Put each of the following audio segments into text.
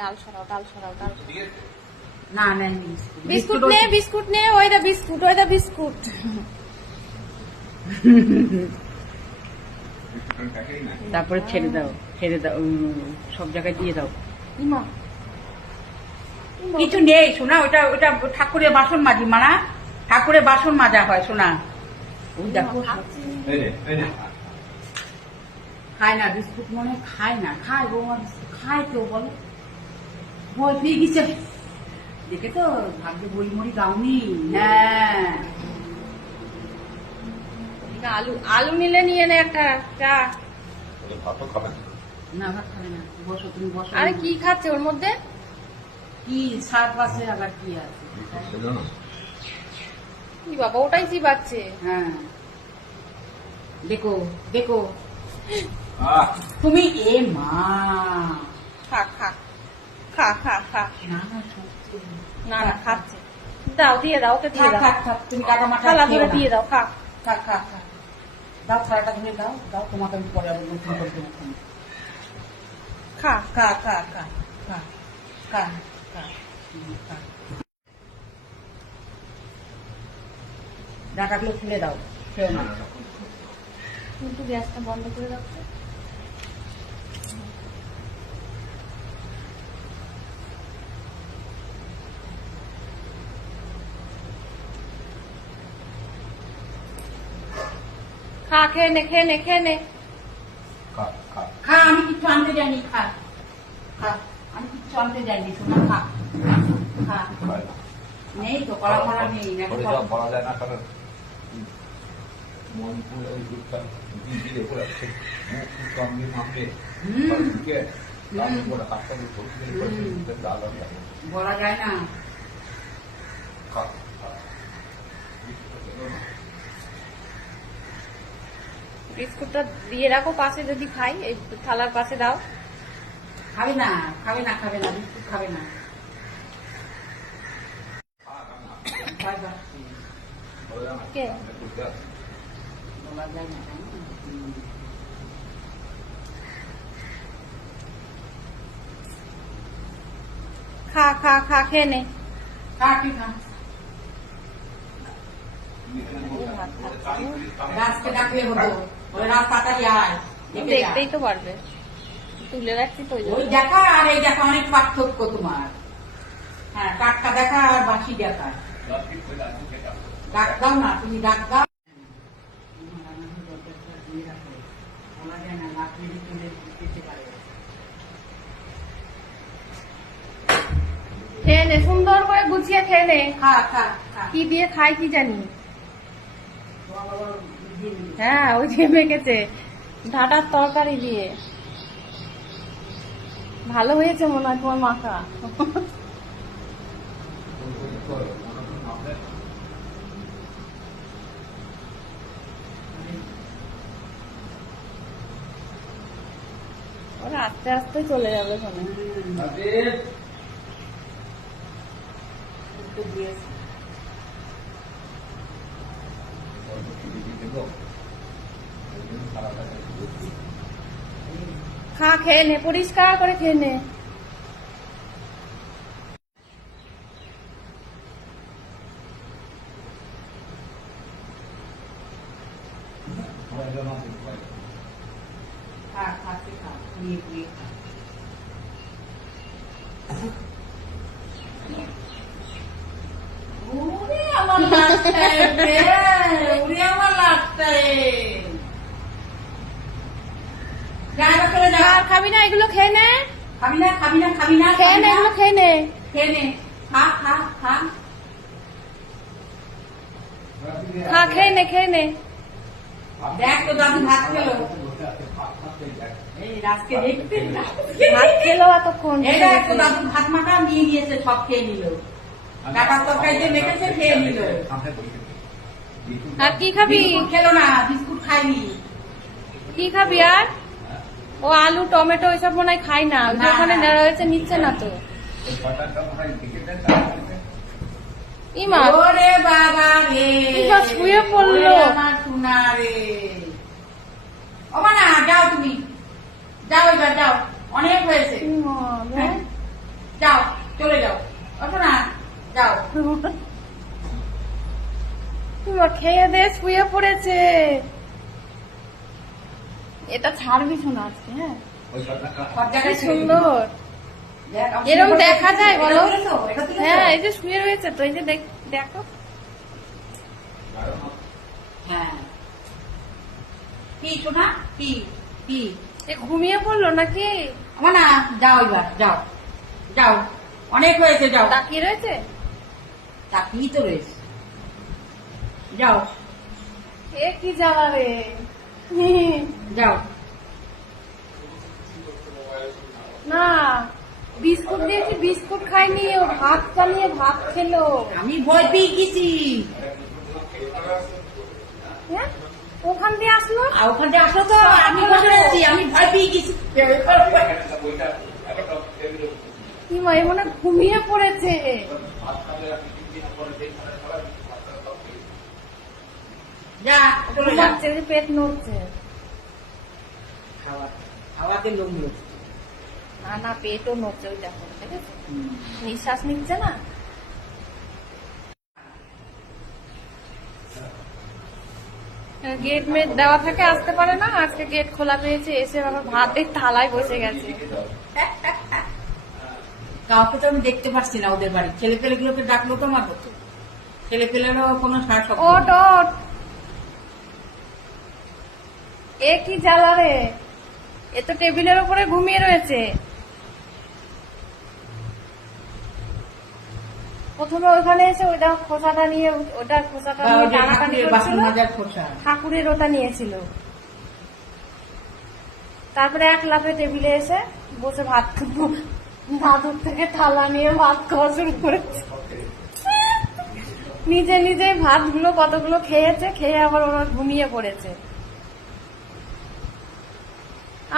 ডাল সরাও, ডাল সরাও, ডাল সরাও। না নেন বিস্কুট নে, বিস্কুট নে, ওইটা বিস্কুট, ওইটা বিস্কুট। তারপরে ছেড়ে দাও, ছেড়ে দাও, সব জায়গায় দিয়ে দাও। ইমা কিছু নেই সোনা, ওটা ওটা ঠাকুরের বাসন মাজি মানা, ঠাকুরের বাসন মাজা হয় সোনা। ওই দেখো খায় না বিস্কুট, মনে হয় খায় না। খায় বৌমা খায় তো, বলো ভয় পেয়ে গেছে দেখে তো, ভাগ্যে বড়ি মরি দাওনি। হ্যাঁ আলু, আলু নিলে নিয়ে নে একটা চা। না ভাত খাবে না, বসো তুমি বসো। আরে কি খাচ্ছে ওর মধ্যে? কি সাত পাশে আবার কি আছে? কি বাবা, ওটাই চিবাচ্ছে। হ্যাঁ দেখো দেখো তুমি, এ মা খা খা খা খা খা। না না সত্যি। না না খাচ্ছে, দাও দিয়ে দাও, ওকে দিয়ে থাক দাও। থাক থাক, তুমি কাকা মাথা থালা ধরে দিয়ে দাও, খা। থাক থাক থাক, দাও থালাটা ধরে দাও, দাও তোমাকে আমি পরে আবার নতুন করে দেবো। খা। খা খা খা খা খা খা খা। ডাটাগুলো খুলে দাও, খেও না। কিন্তু গ্যাসটা বন্ধ করে রাখো। খা, খেয়ে নে, খেয়ে নে, খেয়ে নে। খা, আমি কিচ্ছু আনতে যাইনি, খা খা, আমি কিচ্ছু আনতে যাইনি শোনা, খা খা। নেই তো কলা ফলা নেই, বলা যায় না, কারণ মনপুর ওই দুধটা দিয়ে করে মুখ কম দিয়ে মাপে ঢুকে তারপরে হাতটা করে ডাল বলা যায় না। বিস্কুটটা দিয়ে রাখো পাশে, যদি খাই এই থালার পাশে দাও। খাবে না খাবে না খাবে না, বিস্কুট খাবে না। কে? বলা যায় না। খা খা খা, খেয়ে নে। খা কি খা, গাছকে ডাকলে হতো, ওই রাত তাড়াতাড়ি আয়, দেখে যা। দেখতেই তো পারবে, তুলে রাখছি তো। ওই দেখা আর এই দেখা অনেক পার্থক্য তোমার। হ্যাঁ, টাটকা দেখা আর বাসি দেখা। ডাক দাও না, তুমি ডাক দাও। বলা যায় না, লাকড়ি তুলে দিতে পারে। খেয়ে নে, সুন্দর করে গুছিয়ে খেয়ে নে। খা খা খা। কি দিয়ে খাই কি জানি। হ্যাঁ, ওই যে মেখেছে ডাঁটার তরকারি দিয়ে। ভালো হয়েছে মনে হয় তোমার মাখা। ওরা আস্তে আস্তে চলে যাবে শোনে। খা, খেয়ে নে, পরিষ্কার করে খেয়ে নে। খা খাতে খা, নিয়ে নিয়ে খা। ওরে আমার লাগছে রে, ওরে আমার লাগছে। আর খাবি না এগুলো, খেয়ে নে। খাবি না খাবি না খাবি না, খেয়ে নে এগুলো, খেয়ে নে। খেয়ে নে, খা খা খা খা, খেয়ে নে, খেয়ে নে। দেখ তো দাদু ভাত খেলো। এই রাজকে দেখতে ভাত খেলো এতক্ষণ। এই দেখ তো দাদু ভাত মাখা নিয়ে নিয়েছে, সব খেয়ে নিল। ডাটার তরকারি দিয়ে মেখেছে, খেয়ে নিল। আর কি খাবি? বিস্কুট খেলো না, বিস্কুট খাইনি। কি খাবি আর? ও আলু টমেটো এসব মনে হয় খাই না, ওই যে ওখানে নেড়া হয়েছে নিচ্ছে না তো। ইমা ওরে বাবা রে, ইমা শুয়ে পড়লো। ওরে আমার সোনা রে। ও মা না, যাও তুমি, যাও এবার যাও, অনেক হয়েছে। ইমা, দেখ। খেয়ে দিয়ে শুয়ে পড়েছে। এটা ছাড়বি শোনা আজকে, হ্যাঁ ওই সব টাকা সব কি জায়গায় ছেড়ে দিবি। সুন্দর। দেখ, আমি এরকম তুলে দেখা যায় এটা বলো? তুলেছো? এটা তুলেছো? হ্যাঁ এই যে শুয়ে রয়েছে তো, এই যে দেখো। হ্যাঁ। কি শোনা? কি? কি? এ ঘুমিয়ে পড়লো নাকি? আমার না, যাও এবার, যাও। যাও। অনেক হয়েছে, যাও। তাকিয়ে রয়েছে। তা কি তো রয়েছে? যাও, এ কি জ্বালা রে। যাও। না বিস্কুট দিয়েছি, বিস্কুট খাইনি, ও ভাত বানিয়ে ভাত খেলো। আমি ভয় পেয়ে গেছি। হ্যাঁ ওখান দিয়ে আসলো। আর ওখান থেকে আসো তো, আমি বসে রয়েছি, আমি ভয় পেয়ে গেছি। কি মা, এ মনে হয় ঘুমিয়ে পড়েছে। যা, চলে যা। ঘুমাচ্ছে, যে পেট নড়ছে। খাওয়াতে লোক লোক। না না পেটও নড়ছে, ওই দেখো দেখেছো? নিঃশ্বাস নিচ্ছে না। গেট মেট দেওয়া থাকে, আসতে পারে না। আজকে গেট খোলা পেয়েছে, এসে আবার ভাতের থালায় বসে গেছে। কাউকে তো আমি দেখতে পাচ্ছি না ওদের বাড়ি। ছেলে পেলে গুলোকে ডাকলো তো আমার হতো। ছেলে পেলেরও কোনো সার শব্দ ওট নেই। ওট, এ কি জ্বালা রে। এ তো টেবিলের উপরে ঘুমিয়ে রয়েছে। প্রথমে ওইখানে এসে ওইটা খোসাটা নিয়ে, ওটা খোসাটা বা নিয়ে ওই যে টানাটানি ঠাকুরের বাসন করছিল। মাজার খোসা। ঠাকুরের ওটা নিয়েছিল। তারপরে এক লাফে টেবিলে এসে বসে ভাত দাদুর থেকে থালা নিয়ে ভাত খাওয়া শুরু করেছে। নিজে নিজে ভাতগুলো কতগুলো খেয়েছে, খেয়ে আবার ওরা ঘুমিয়ে পড়েছে।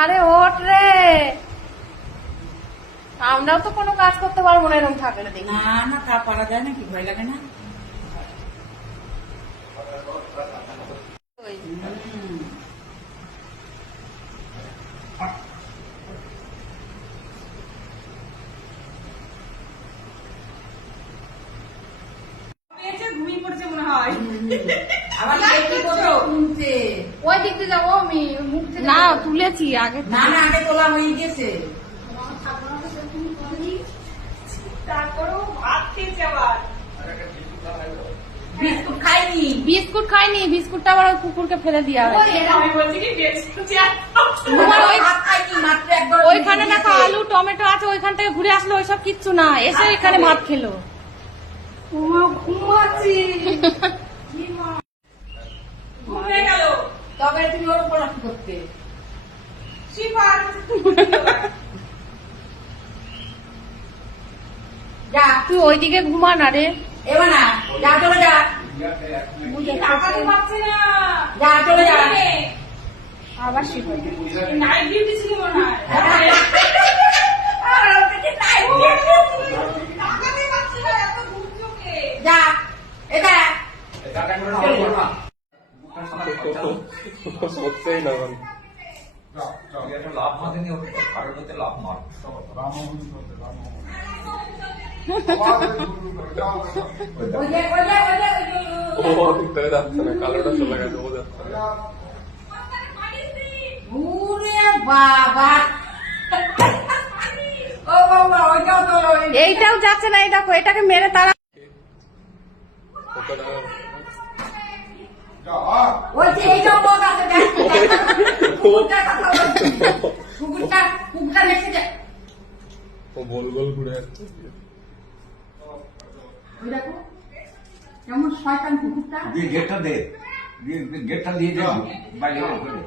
আরে ওঠ রে, আমরাও তো কোনো কাজ করতে পারবো না এরকম থাকলে দেখি। না না, তা পারা যায় নাকি? ভয় লাগে না? ওই, হুম। ঘুমিয়ে পড়ছে মনে হয়। আবার কে কি করছো? শুনছে। ওই দিক দিয়ে যাবো আমি, মুখ থেকে না তুলেছি আগে। না না, আগে তোলা হয়ে গেছে। তারপরেও ভাত খেয়েছে আবার। বিস্কুট খাইনি। বিস্কুট খাইনি, বিস্কুটটা আবার ওই কুকুরকে ফেলে দিয়া ওই হয়েছে। এরা- আমি বলছি কি বেশি আর তোমার ওই ভাত খাইনি, মাত্র একবার ওইখানে খেয়েছে। দেখো আলু টমেটো আছে, ওইখান থেকে ঘুরে আসলো, ওইসব কিচ্ছু না, এসে এখানে ভাত খেলো। ঘুমাচ্ছি। ঘুমিয়ে গেল। তবে তুমি ওর উপর কি করতে? শিফার। যা, তুই ওইদিকে ঘুমা না রে। এবার না, যা চলে যা। তাকাতে পারছে না। যা চলে যা। আবার শিখো। নাইট ডিউটি ছিল মনে হয়। আর ওর থেকে তাই তাকাতে পারছে না, এত দূর চোখে। যা, এটা সত্যিই না মানে লাভ মাঝে কারোর হতে লাভ নয় ওই যে ও দেখতে যাচ্ছে না, কালোটা চলে গেছে, ও যাচ্ছে না। ওরে বাবা। ও বাবা, ওইটাও তো এইটাও যাচ্ছে না, এই দেখো এটাকে মেরে তারা। ওকে না, ওই যে এইটাও বল আছে, দেখ কুকুরটার কথা বলছি। কুকুরটা রেখে যায়। ও গোল গোল ঘুরে যাচ্ছে। ওই দেখো কেমন শয়তান কুকুরটা। দিয়ে গেটটা দে গেটটা দিয়ে দে বাইরে করে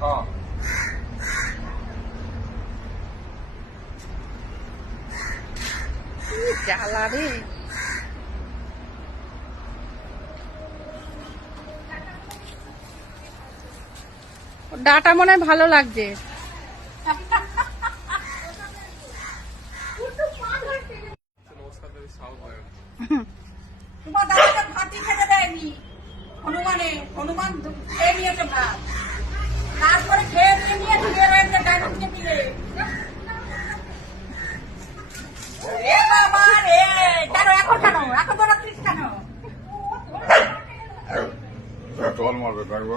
হ্যাঁ জ্বালা রে। ডাটা মনে হয় ভালো লাগছে। তোমার দাদাকে ভাতই খেতে দেয়নি হনুমান খেয়ে নিয়েছে ভাত, তারপরে খেয়ে নিয়ে ধুয়ে রয়েছে ডাইনিং টেবিলে। এ বাবা রে, কেন এখন তো রাত্রিস কেন? জল মারবে থাকবো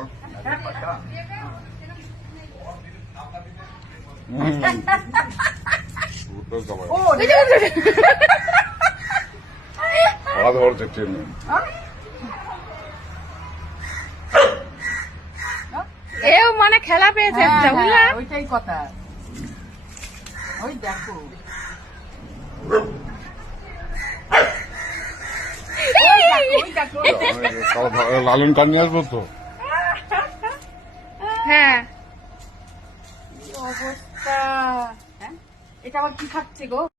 ও আলাদা ধরছে ট্রেনে এও মানে খেলা পেয়েছে একটা, বুঝলা? ওইটাই কথা। ওই দেখো লালন কান নিয়ে আসবো তো হ্যাঁ, অবস্থা। হ্যাঁ, এটা আবার কি খাচ্ছে গো?